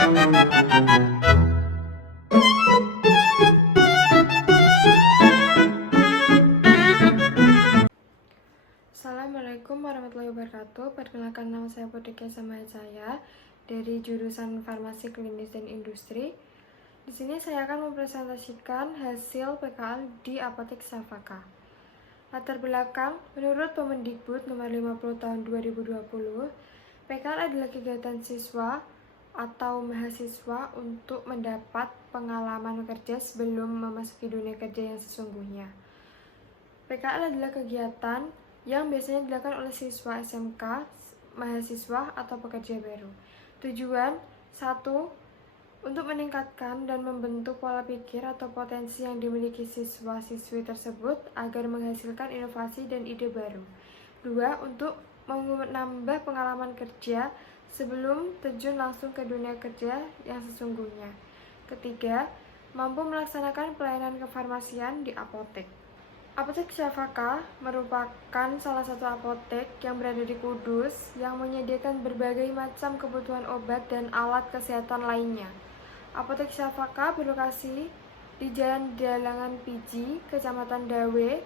Assalamualaikum warahmatullahi wabarakatuh. Perkenalkan, nama saya Putri Samaya dari jurusan Farmasi Klinis dan Industri. Di sini saya akan mempresentasikan hasil PKL di Apotek Syafaqah. Latar belakang, menurut Permendikbud nomor 50 tahun 2020, PKL adalah kegiatan siswa atau mahasiswa untuk mendapat pengalaman kerja sebelum memasuki dunia kerja yang sesungguhnya. PKL adalah kegiatan yang biasanya dilakukan oleh siswa SMK, mahasiswa, atau pekerja baru. Tujuan 1. Untuk meningkatkan dan membentuk pola pikir atau potensi yang dimiliki siswa-siswi tersebut agar menghasilkan inovasi dan ide baru. 2. Untuk menambah pengalaman kerja sebelum terjun langsung ke dunia kerja yang sesungguhnya. Ketiga, mampu melaksanakan pelayanan kefarmasian di apotek. Apotek Syafaqah merupakan salah satu apotek yang berada di Kudus yang menyediakan berbagai macam kebutuhan obat dan alat kesehatan lainnya. Apotek Syafaqah berlokasi di Jalan Dalangan Piji, Kecamatan Dawe,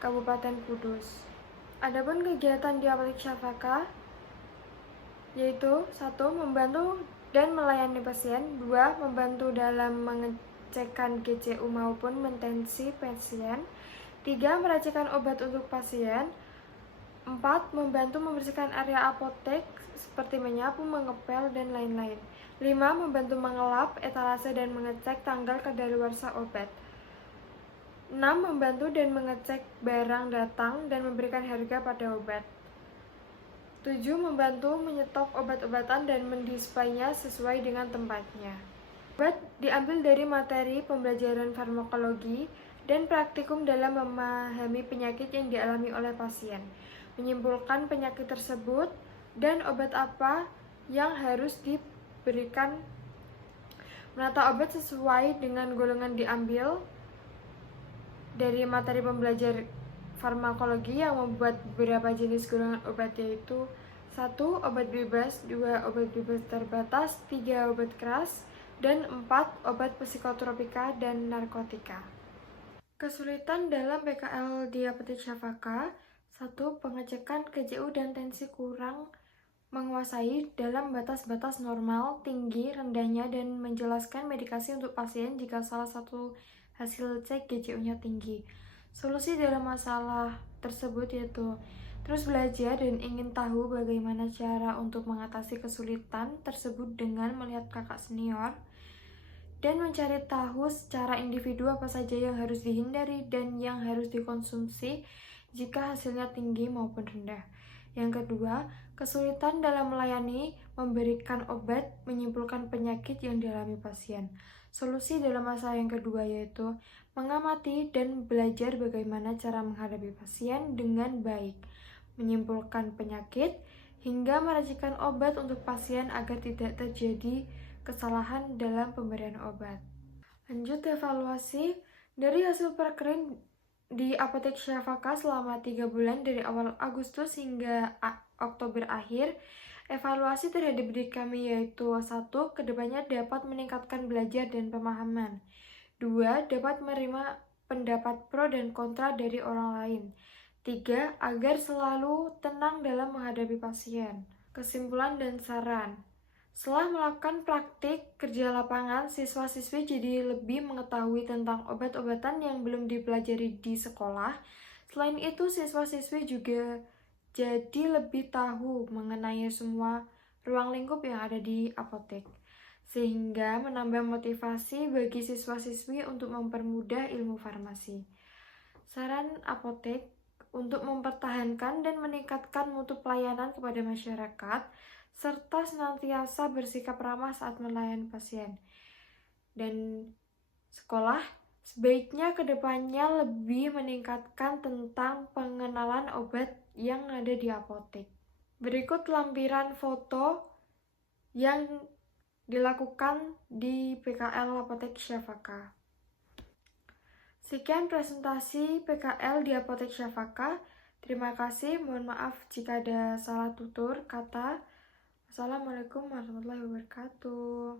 Kabupaten Kudus. Adapun kegiatan di Apotek Syafaqah yaitu 1. Membantu dan melayani pasien. 2. Membantu dalam mengecekkan GCU maupun mentensi pasien. 3. Meracikan obat untuk pasien. 4. Membantu membersihkan area apotek seperti menyapu, mengepel, dan lain-lain. 5. Membantu mengelap etalase dan mengecek tanggal kadaluarsa obat. 6. Membantu dan mengecek barang datang dan memberikan harga pada obat. 7. Membantu menyetok obat-obatan dan mendisplaynya sesuai dengan tempatnya. Obat diambil dari materi pembelajaran farmakologi dan praktikum dalam memahami penyakit yang dialami oleh pasien, menyimpulkan penyakit tersebut dan obat apa yang harus diberikan, menata obat sesuai dengan golongan diambil dari materi pembelajar farmakologi yang membuat beberapa jenis golongan obat, yaitu 1. Obat bebas, 2. Obat bebas terbatas, 3. Obat keras, dan 4. Obat psikotropika dan narkotika. Kesulitan dalam PKL di Apotek Syafaqah. 1. Pengecekan KCU dan tensi kurang menguasai dalam batas-batas normal, tinggi, rendahnya, dan menjelaskan medikasi untuk pasien jika salah satu hasil cek GCU-nya tinggi. Solusi dalam masalah tersebut yaitu terus belajar dan ingin tahu bagaimana cara untuk mengatasi kesulitan tersebut dengan melihat kakak senior, dan mencari tahu secara individu apa saja yang harus dihindari dan yang harus dikonsumsi jika hasilnya tinggi maupun rendah. Yang kedua, kesulitan dalam melayani, memberikan obat, menyimpulkan penyakit yang dialami pasien. Solusi dalam masalah yang kedua yaitu mengamati dan belajar bagaimana cara menghadapi pasien dengan baik, menyimpulkan penyakit, hingga meracikan obat untuk pasien agar tidak terjadi kesalahan dalam pemberian obat. Lanjut evaluasi dari hasil perkerin di Apotek Syafaqah selama 3 bulan dari awal Agustus hingga Oktober akhir. Evaluasi terhadap diri kami yaitu 1. Kedepannya dapat meningkatkan belajar dan pemahaman. 2. Dapat menerima pendapat pro dan kontra dari orang lain. 3. Agar selalu tenang dalam menghadapi pasien. Kesimpulan dan saran. Setelah melakukan praktik kerja lapangan, siswa-siswi jadi lebih mengetahui tentang obat-obatan yang belum dipelajari di sekolah. Selain itu, siswa-siswi juga jadi lebih tahu mengenai semua ruang lingkup yang ada di apotek, sehingga menambah motivasi bagi siswa-siswi untuk mempermudah ilmu farmasi. Saran apotek untuk mempertahankan dan meningkatkan mutu pelayanan kepada masyarakat, serta senantiasa bersikap ramah saat melayani pasien. Dan sekolah sebaiknya kedepannya lebih meningkatkan tentang pengenalan obat yang ada di apotek. Berikut lampiran foto yang dilakukan di PKL Apotek Syafaqah. Sekian presentasi PKL di Apotek Syafaqah. Terima kasih, mohon maaf jika ada salah tutur kata Assalamualaikum warahmatullahi wabarakatuh.